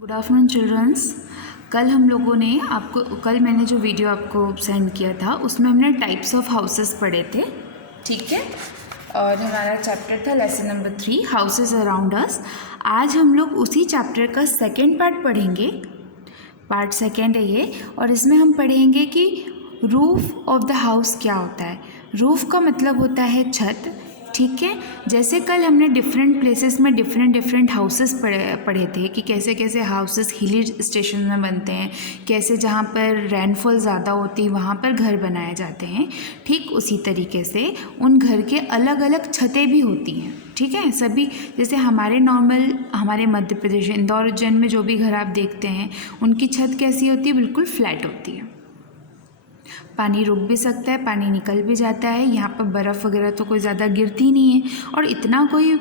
Good afternoon children's. कल मैंने जो वीडियो आपको सेंड किया था उसमें हमने टाइप्स ऑफ हाउसेस पढ़े थे, ठीक है। और हमारा चैप्टर था lesson number 3 houses around us. आज हम लोग उसी चैप्टर का सेकेंड पार्ट पढ़ेंगे। पार्ट सेकेंड है ये, और इसमें हम पढ़ेंगे कि रूफ ऑफ द हाउस क्या होता है। रूफ का मतलब होता है छत, ठीक है। जैसे कल हमने डिफरेंट प्लेसेस में डिफरेंट हाउसेस पढ़े थे कि कैसे कैसे हाउसेस हिली स्टेशन में बनते हैं, कैसे जहाँ पर रेनफॉल ज़्यादा होती है वहाँ पर घर बनाए जाते हैं। ठीक उसी तरीके से उन घर के अलग अलग छतें भी होती हैं, ठीक है। सभी जैसे हमारे मध्य प्रदेश इंदौर उज्जैन में जो भी घर आप देखते हैं उनकी छत कैसी होती है, बिल्कुल फ्लैट होती है। पानी रुक भी सकता है, पानी निकल भी जाता है। यहाँ पर बर्फ़ वगैरह तो कोई ज़्यादा गिरती नहीं है, और इतना कोई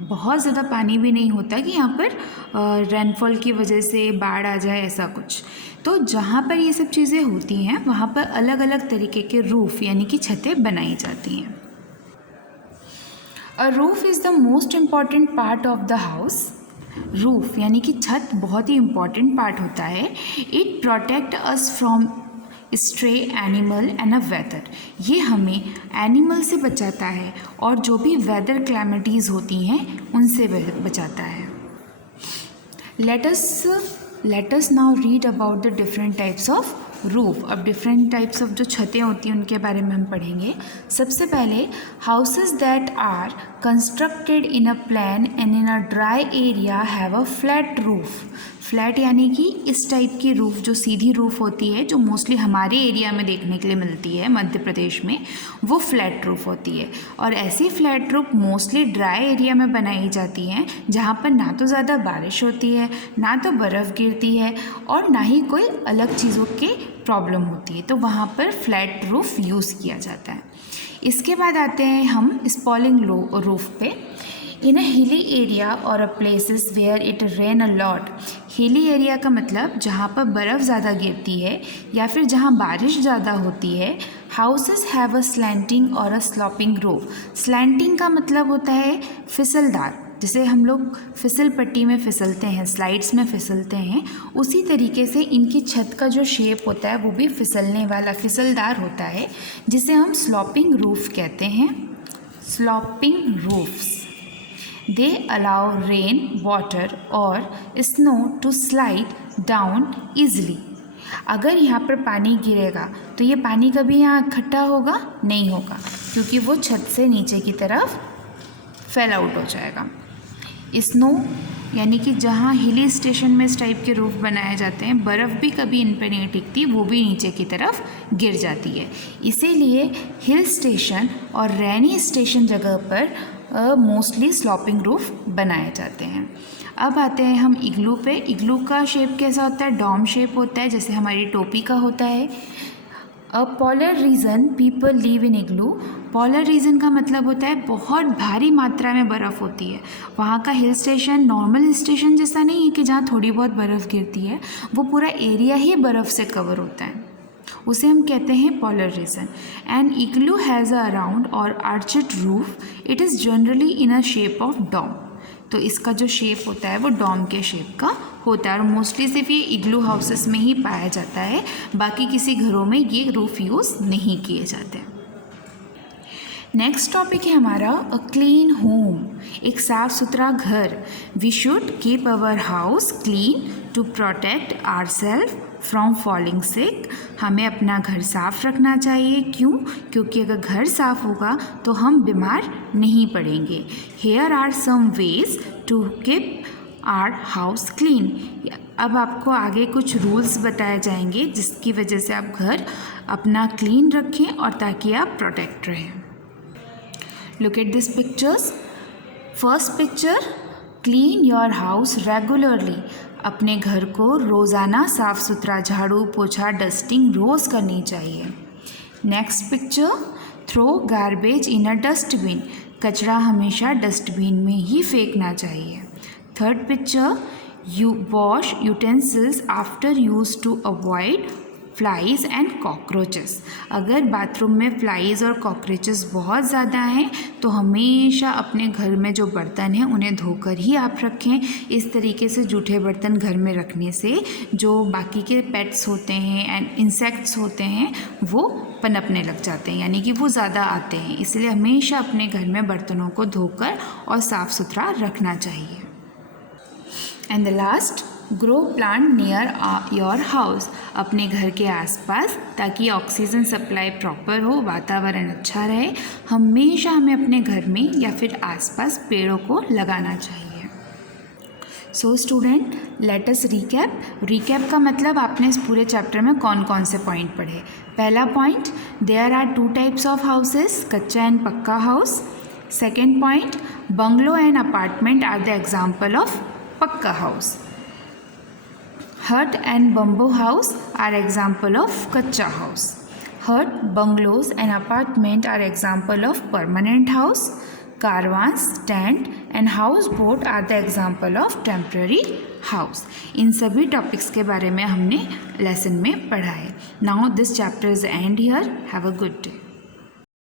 बहुत ज़्यादा पानी भी नहीं होता कि यहाँ पर रेनफॉल की वजह से बाढ़ आ जाए, ऐसा कुछ। तो जहाँ पर ये सब चीज़ें होती हैं वहाँ पर अलग अलग तरीके के रूफ़ यानी कि छतें बनाई जाती हैं। A roof is the most important part of the house. Roof यानी कि छत बहुत ही इम्पॉर्टेंट पार्ट होता है। It protect us from stray animal and a weather. ये हमें एनिमल से बचाता है और जो भी वेदर क्लैमिटीज़ होती हैं उनसे बचाता है। Let us now read about the different types of roof. अब डिफरेंट टाइप्स ऑफ जो छतें होती हैं उनके बारे में हम पढ़ेंगे। सबसे पहले houses that are constructed in a plain and in a dry area have a flat roof. Flat यानी कि इस टाइप की रूफ़, जो सीधी रूफ़ होती है, जो मोस्टली हमारे एरिया में देखने के लिए मिलती है मध्य प्रदेश में, वो फ्लैट रूफ़ होती है। और ऐसी flat roof mostly dry area में बनाई जाती हैं जहाँ पर ना तो ज़्यादा बारिश होती है, ना तो बर्फ़ गिरती है, और ना ही कोई अलग चीज़ों के प्रॉब्लम होती है, तो वहाँ पर फ्लैट रूफ़ यूज़ किया जाता है। इसके बाद आते हैं हम स्पॉलिंग रूफ़ पे। इन अ हिली एरिया और uh places where it rain a lot. Hilly area का मतलब जहाँ पर बर्फ़ ज़्यादा गिरती है या फिर जहाँ बारिश ज़्यादा होती है। हाउसेस हैव अ स्लैंटिंग और अ स्लॉपिंग रूफ। स्लैंटिंग का मतलब होता है फिसलदार, जैसे हम लोग फिसल पट्टी में फिसलते हैं, स्लाइड्स में फिसलते हैं, उसी तरीके से इनकी छत का जो शेप होता है वो भी फिसलने वाला, फिसलदार होता है, जिसे हम स्लॉपिंग रूफ कहते हैं। Sloping roofs they allow rain water और snow to slide down easily. अगर यहाँ पर पानी गिरेगा तो ये पानी कभी यहाँ इकट्ठा होगा नहीं होगा, क्योंकि वो छत से नीचे की तरफ फेल आउट हो जाएगा। स्नो यानी कि जहाँ हिली स्टेशन में इस टाइप के रूफ बनाए जाते हैं, बर्फ़ भी कभी इन पर नहीं टिकती, वो भी नीचे की तरफ गिर जाती है। इसीलिए हिल स्टेशन और रेनी स्टेशन जगह पर मोस्टली स्लॉपिंग रूफ बनाए जाते हैं। अब आते हैं हम इग्लू पे। इग्लू का शेप कैसा होता है? डॉम शेप होता है, जैसे हमारी टोपी का होता है। A polar region people live in igloo. Polar region का मतलब होता है बहुत भारी मात्रा में बर्फ़ होती है। वहाँ का हिल स्टेशन नॉर्मल स्टेशन जैसा नहीं है कि जहाँ थोड़ी बहुत बर्फ़ गिरती है, वो पूरा एरिया ही बर्फ़ से कवर होता है, उसे हम कहते हैं polar region. And igloo has a round और arched roof. It is generally in a shape of dome. तो इसका जो शेप होता है वो डॉम के शेप का होता है, और मोस्टली सिर्फ ये इग्लू हाउसेस में ही पाया जाता है, बाकी किसी घरों में ये रूफ यूज़ नहीं किए जाते हैं। नेक्स्ट टॉपिक है हमारा अ क्लीन होम, एक साफ़ सुथरा घर। We should keep our house clean to protect our self from falling sick. हमें अपना घर साफ़ रखना चाहिए। क्यों? क्योंकि अगर घर साफ़ होगा तो हम बीमार नहीं पड़ेंगे। Here are some ways to keep our house clean. अब आपको आगे कुछ रूल्स बताए जाएंगे जिसकी वजह से आप घर अपना क्लीन रखें और ताकि आप प्रोटेक्ट रहें। Look at these pictures. First picture, clean your house regularly. अपने घर को रोज़ाना साफ़ सुथरा झाड़ू पोछा डस्टिंग रोज़ करनी चाहिए। Next picture, throw garbage in a dustbin. कचरा हमेशा डस्टबिन में ही फेंकना चाहिए। Third picture, you wash utensils after use to avoid flies and cockroaches. अगर बाथरूम में फ्लाइज और कॉकरोचेस बहुत ज़्यादा हैं तो हमेशा अपने घर में जो बर्तन हैं उन्हें धोकर ही आप रखें। इस तरीके से जूठे बर्तन घर में रखने से जो बाकी के पेट्स होते हैं एंड इंसेक्ट्स होते हैं वो पनपने लग जाते हैं, यानी कि वो ज़्यादा आते हैं। इसलिए हमेशा अपने घर में बर्तनों को धोकर और साफ़ सुथरा रखना चाहिए। And the last, grow plant near your house. अपने घर के आसपास, ताकि ऑक्सीजन सप्लाई प्रॉपर हो, वातावरण अच्छा रहे, हमेशा हमें अपने घर में या फिर आसपास पेड़ों को लगाना चाहिए। So student, let us recap. Recap का मतलब आपने इस पूरे चैप्टर में कौन कौन से पॉइंट पढ़े। पहला point, there are 2 types of houses, kachcha and pakka house. Second point, bungalow and apartment are the example of pakka house. Hut and bamboo house are example of kacha house. Hut, bungalows and apartment are example of permanent house. Caravans, tent and houseboat are the example of temporary house. इन सभी topics के बारे में हमने lesson में पढ़ा है। Now this chapter is end here. Have a good day.